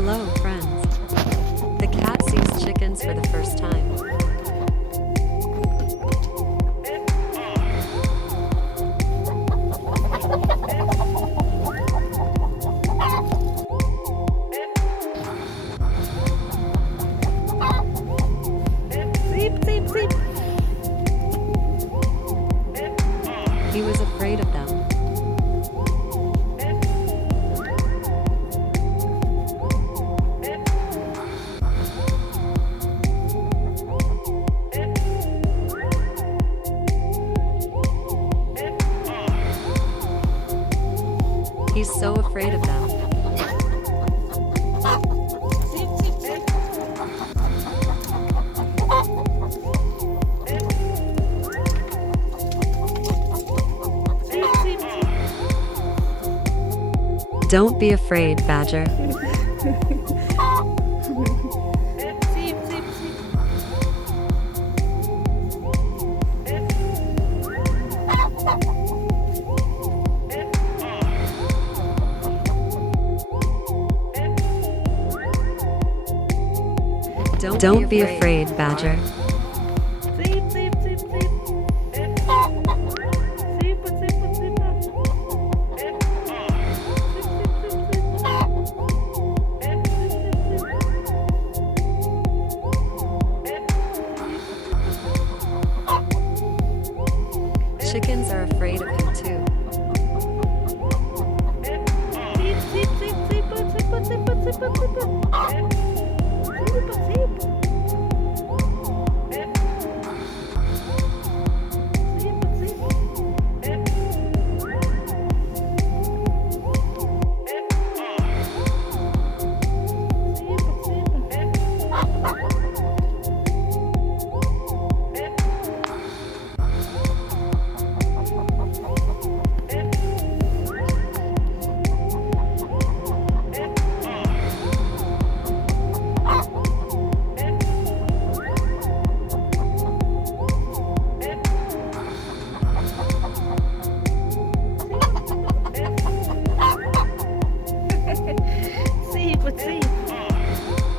Hello, friends. The cat sees chickens for the first time. He was afraid of them. He's so afraid of them. Don't be afraid, Badger. Don't be afraid, Badger. Chickens are afraid of him too.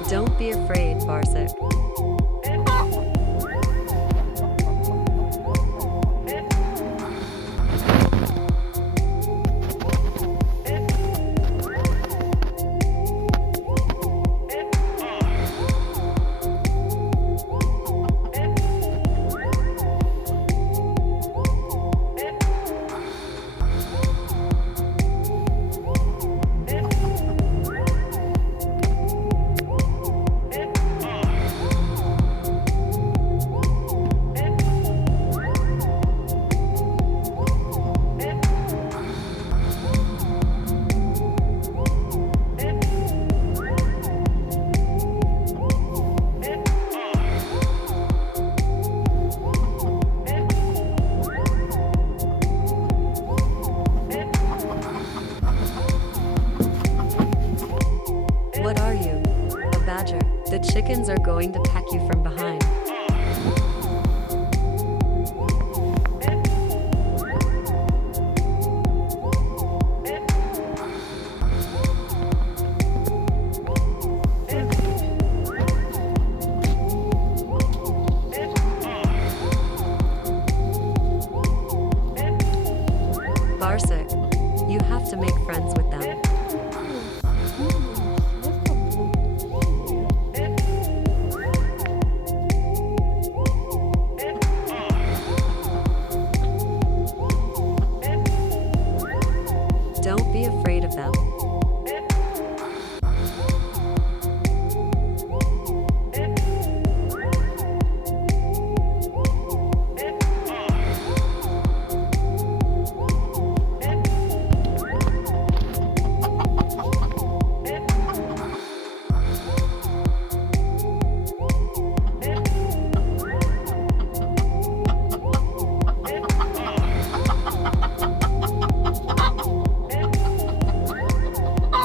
Don't be afraid, Barsic. What are you? A badger. The chickens are going to peck you from behind. Barsic, you have to make friends with them. Don't be afraid of them.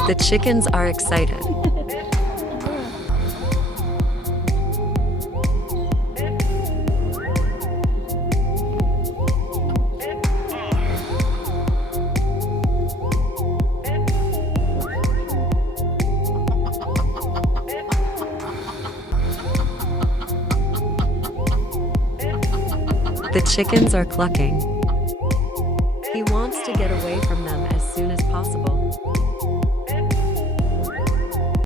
The chickens are excited. The chickens are clucking. He wants to get away from them